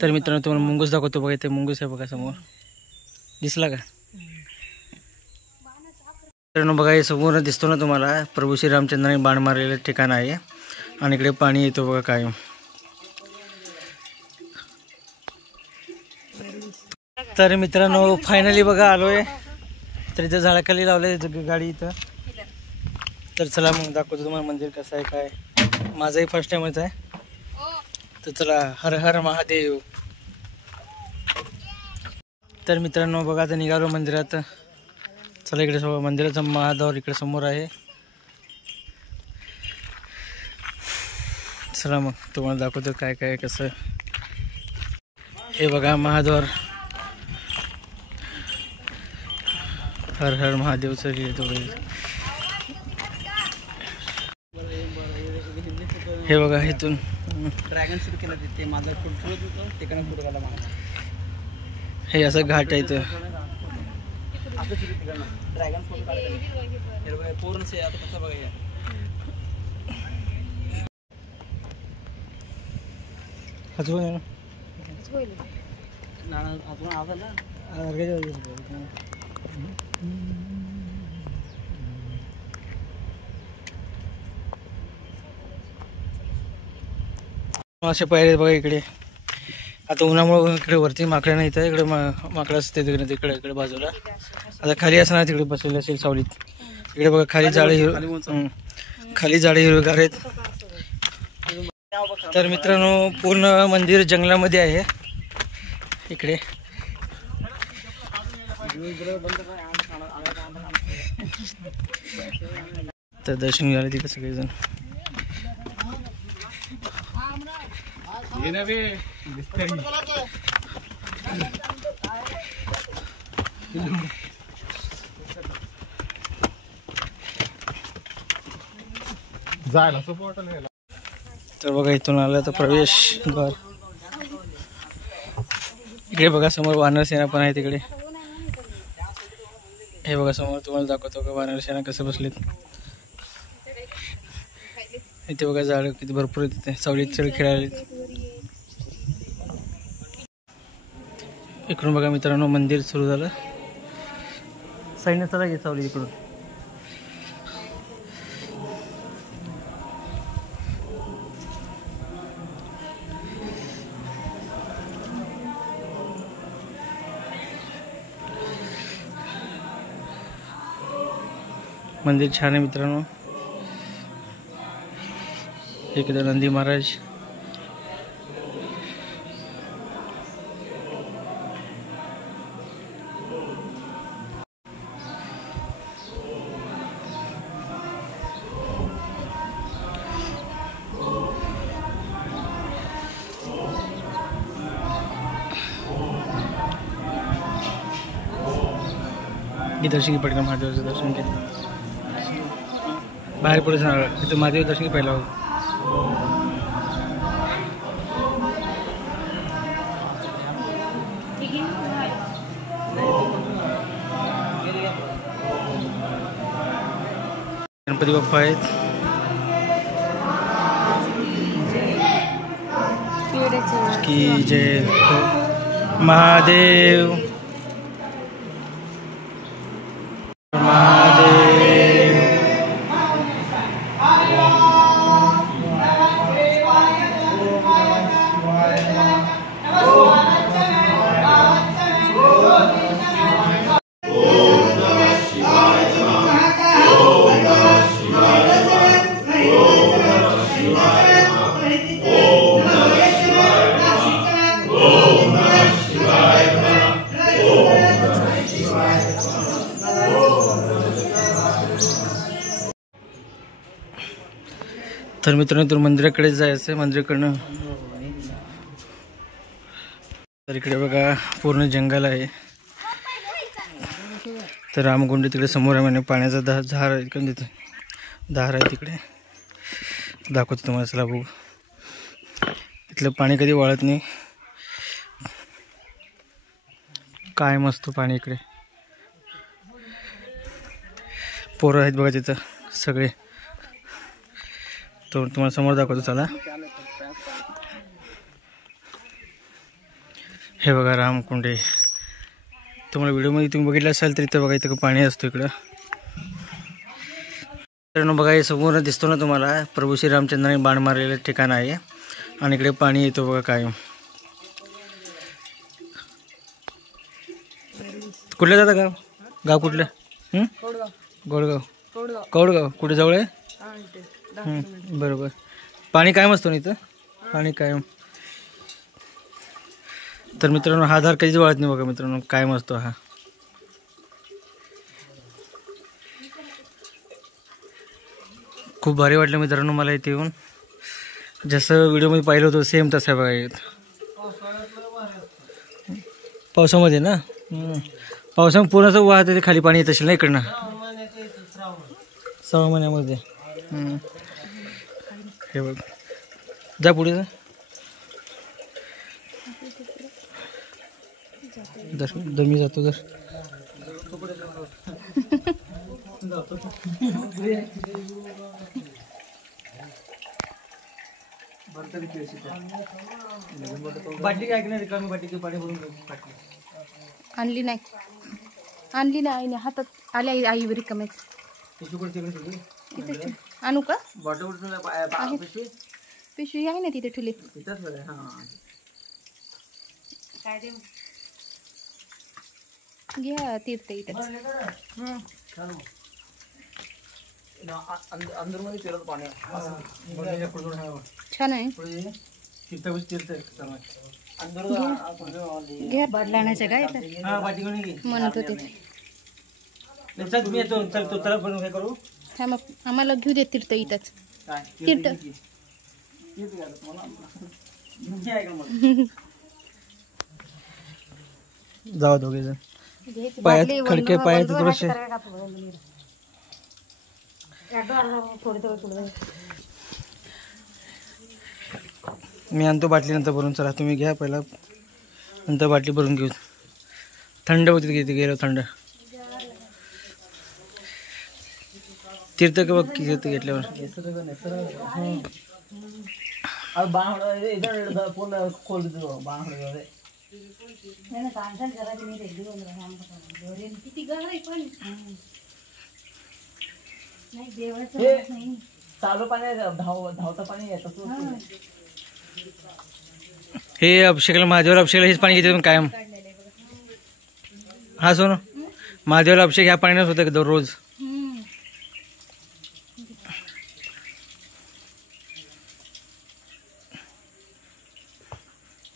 तर मित्रांनो तुम्हाला मुंगूस दाखवतो बघा. इथे मुंगूस आहे बघा समोर, दिसला का मित्रांनो? बघा हे समोर दिसतो ना तुम्हाला, प्रभू श्रीरामचंद्रांनी बाण मारलेलं ठिकाण आहे आणि इकडे पाणी येतो बघा कायम. तर मित्रांनो फायनली बघा आलोय. तर इथं झाडाखाली लावलंय गाडी इथं. तर चला मग दाखवतो तुम्हाला मंदिर कसं आहे काय. माझाही फर्स्ट टाइमच आहे. तर चला, हर हर महादेव. तर मित्रांनो बघा आता निघालो मंदिरात. चला इकडे मंदिराचा महाद्वार इकडे समोर आहे. चला मग तुम्हाला दाखवतो काय काय कसं. हे बघा महाद्वार, हर हर महादेवचं हे बघा. इथून ड्रॅगन शूट केलं तिथे माझा फोटो. हे असं घाट आहे इथं. ड्रॅगन फोटो पूर्ण आता कसं बघा. अजून आवाज ना असे पायरे बघा इकडे. आता उन्हामुळे इकडे वरती माकडं नाही, तर इकडे माकडं असते तिकडे तिकडे इकडे बाजूला. आता खाली असणार तिकडे बसलेले असेल सावलीत. इकडे बघा खाली झाडे खाली झाडे हिरवेगार आहेत. तर मित्रांनो पूर्ण मंदिर जंगलामध्ये आहे इकडे. तर दर्शन घ्यायला तिथे सगळेजण. तर बघा इथून आला तर प्रवेश द्वार. इकडे बघा समोर वानरसेना पण आहे तिकडे. हे बघा समोर तुम्हाला दाखवतो का वानरसेना कसं बसलेत. इथे बघा झाड किती भरपूर आहेत. तिथे सावलीत सगळे खेळायला. इकडून बघा मित्रांनो मंदिर सुरू झालं. साईडने चला घे सावली इकडून. मंदिर छान आहे मित्रांनो. इकडे नंदी महाराज. दर्शन पडलं महादेवाचं दर्शन केलं. बाहेर पुढे जाणार तिथं महादेव दर्शन पहिला होतं. गणपती बाप्पा आहेत. की जय महादेव. तर मित्रांनो तर मंदिराकडे जायचं. मंदिराकडनं तर इकडे बघा पूर्ण जंगल आहे. तर रामकुंड तिकडे समोर आहे म्हणे. पाण्याचा झार इकडे देतो धार आहे तिकडे. दाखवतो तुम्हाला. चला बघू. इथलं पाणी कधी वाळत नाही. काय मस्त पाणी इकडे. पोरं आहेत बघा तिथं सगळे. तो तुम्हाला समोर दाखवतो चला. हे बघा रामकुंडे. तुम्हाला व्हिडिओमध्ये तुम्ही बघितलं असाल तर इथं बघा इथं पाणी असतो इकडं. मित्रांनो बघा हे समोर दिसतो ना तुम्हाला प्रभू श्रीरामचंद्रांनी बाण मारलेलं ठिकाण आहे आणि इकडे पाणी येतो बघा कायम. कुठलं जातं गाव? गाव कुठलं? गोडगाव. कौडगाव कुठे जवळ आहे? बरोबर. पाणी कायम असतो ना इथं, पाणी कायम. तर मित्रांनो हा धार कधीच वाळत नाही बघा मित्रांनो, कायम असतो हा. खूप भारी वाटलं मित्रांनो मला इथे येऊन. जसं व्हिडिओमध्ये पाहिलं होतं सेम तसं आहे बघा येत. पावसामध्ये ना पावसामध्ये पूर्ण वाहत ते खाली पाणी येत असेल ना इकडनं. 6 महिन्यामध्ये. हे बघ जा पुढे जा. मी जातो जर. बाटली काय नाही रिकामी बाटली पाणी भरून आणली नाही आईने हातात आल्या आई रिकामेच. आणू का? पिशवी आहे ना तिथे ठुली. घ्या तीर्थ इथं. छान आहे. घ्या बदलाण्याचं काय म्हणत होते. आम्हाला घेऊ दे तीर्थ इथंच. तीर्थ जाऊ दोघे जण. पायात खडके पायात थोडेसे. मी आणतो बाटली नंतर भरून. चला तुम्ही घ्या पहिला नंतर बाटली भरून घेऊ. थंड होती किती गेलो थंड. तीर्थ का बघ तीर्थ घेतल्यावर. चालू पाणी धावता पाणी येतं. हे अभिषेकला महादेवाला अभिषेकला हेच पाणी घेते कायम. हा सोनू महादेवाला अभिषेक ह्या पाण्यानेच होतं दररोज.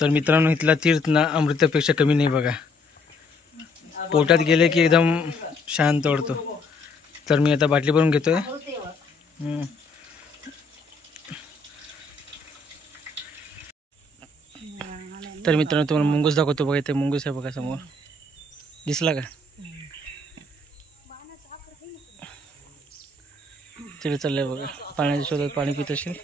तर मित्रांनो इथला तीर्थ ना अमृतापेक्षा कमी नाही बघा. पोटात गेले की एकदम शांत वाटतो. तर मी आता बाटली भरून घेतोय. तर मित्रांनो तुम्हाला मुंगूस दाखवतो बघा. इथे मुंगूस आहे बघा समोर. दिसला का? तिथे चाललंय बघा पाण्याच्या शोधात. पाणी पित असेल.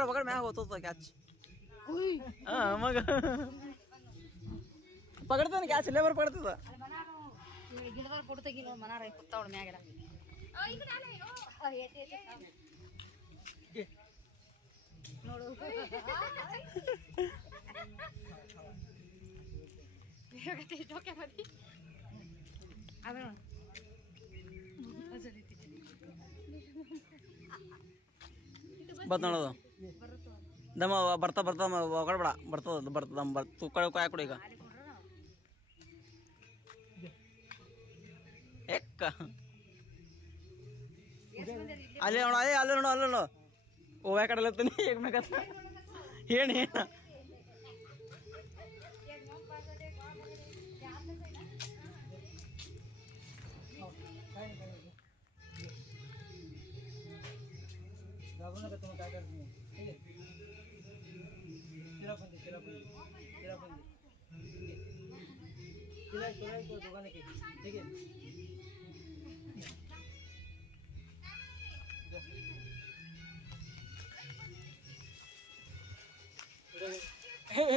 वकड म्या होत होता कॅच. मग पकडतो ना कॅच लेबर पडतो. ಗಿಡದಲ್ಲಿ ಕೊಡ್ತಾ ಗಿಡ ಮನಾರ ಕುತ್ತಾವಳ ಮ್ಯಾಗರ ನೋಡು ಡೋಕೆ ಮದಿ ಅದ ಬತ್ ನೋಡೋದು ದಮ್ಮ ಬರ್ತಾ ಬರ್ತಾ ಒಗಡ್ಬೇಡ ಬರ್ತದ ಬರ್ತದ ತೂಕ ಕಾಯ ಕೊಡಿ ಈಗ ಎಕ್ಕ ಅಲ್ಲೇ ನೋಡ ಅಲ್ಲೇ ನೋಡು ಅಲ್ಲೇ ನೋಡು ಓ ಕಡಲತ್ತೀನಿ ಏಕಮೇಕತ್ತ ಹೇಳಿ ಹೇಳ घाबरू नका तुम्ही काय करत नाही ठीक आहे तिला पण दे तिला पण दे तिला पण दे तिला दोघांना ठीक आहे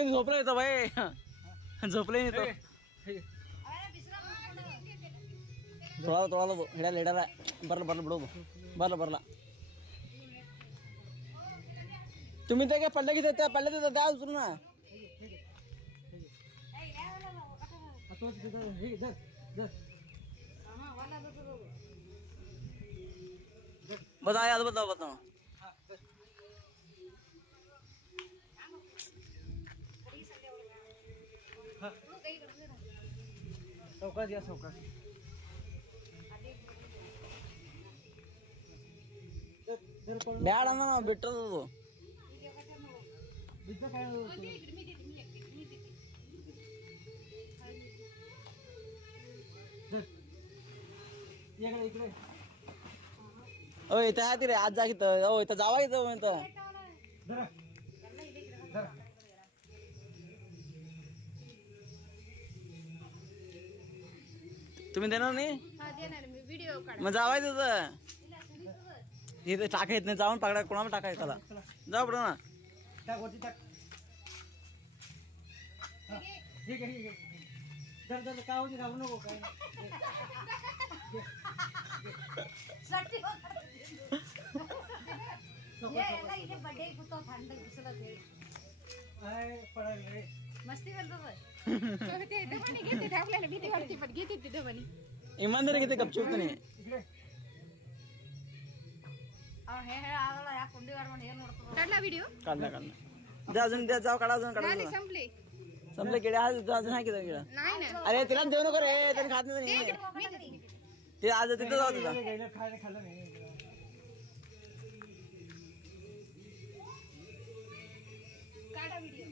झोपलं येतं बाई झोपलं येतं ತೊಳಲ್ಲ ಹಿಡಿಯಲ್ಲ ಹಿಡಿಯಲ್ಲ ಬರಲ್ಲ ಬಿಡೋದು ಬರಲ್ಲ तुम्ही ते काय पडल्या द्या उचलून ना बस आहे आता बताओ सावकाश या सावकाश ಬ್ಯಾಡ ನಾವು ಬಿಟ್ಟದ್ದು इकडे इथं आहे रे आज जागित इथं जावा इथं इथं तुम्ही देणार नाही मग जावायचं इथे टाका येत नाही जाऊन पकडा कोणाला टाकाय त्याला जाऊ पडा ना टाक वरती टाक ठीक आहे जर काय होती घालू नको काय मस्ती इमानदारी किती गपचूप नाही व्हिडिओ काढला द्या अजून द्या जाऊ काढा अजून काढा संपले संपले किडे आज अजून आहे किती किडा नाही ना अरे तिला देऊ नको रे त्याने खात नाही ते आज तिथं जाऊ तुझा खाल्लं नाही काढा व्हिडिओ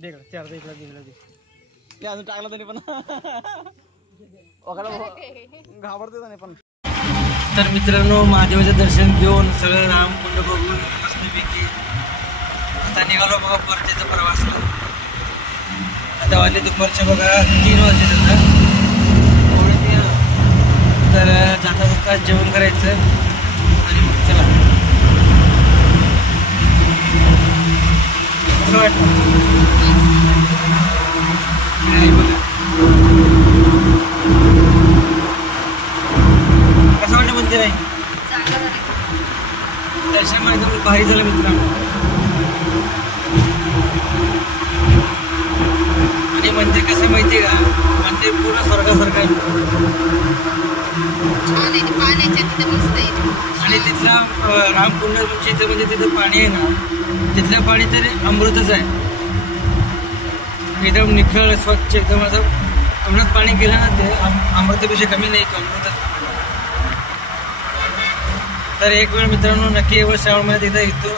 देख चार इकडे ते अजून टाकला तरी पण घाबरते त्याने पण तर मित्रांनो महादेवाचं दर्शन घेऊन सगळं रामकुंड बघून मस्तपैकी आता निघालो बघा परतीचा प्रवासला आता वाजले दुपारचे बघा 3 वाजले तर जाता जाता जेवण करायचं आणि मग चला कसं वाटतं कसं वाटलं मंदिर आहे दर्शन एकदम भारी झालं मित्रांनो आणि मंदिर कसं माहितीये का मंदिर पूर्ण स्वर्गासारखं आहे आणि तिथला रामकुंड म्हणजे तिथं पाणी आहे ना तिथलं पाणी तरी अमृतच आहे एकदम निखळ स्वच्छ एकदम असं अमृत पाणी गेलं ना ते अमृतापेक्षा कमी नाही तो अमृतच तर एक वेळ मित्रांनो नक्की एवढं श्रावण महिन्यात एकदा येतो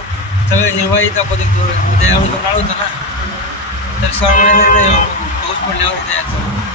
सगळं हिरवाई दाखवत येतो त्यावेळेस उन्हाळा होता ना तर श्रावण महिन्यात एकदा पाऊस पडल्यावर एकदा यायचं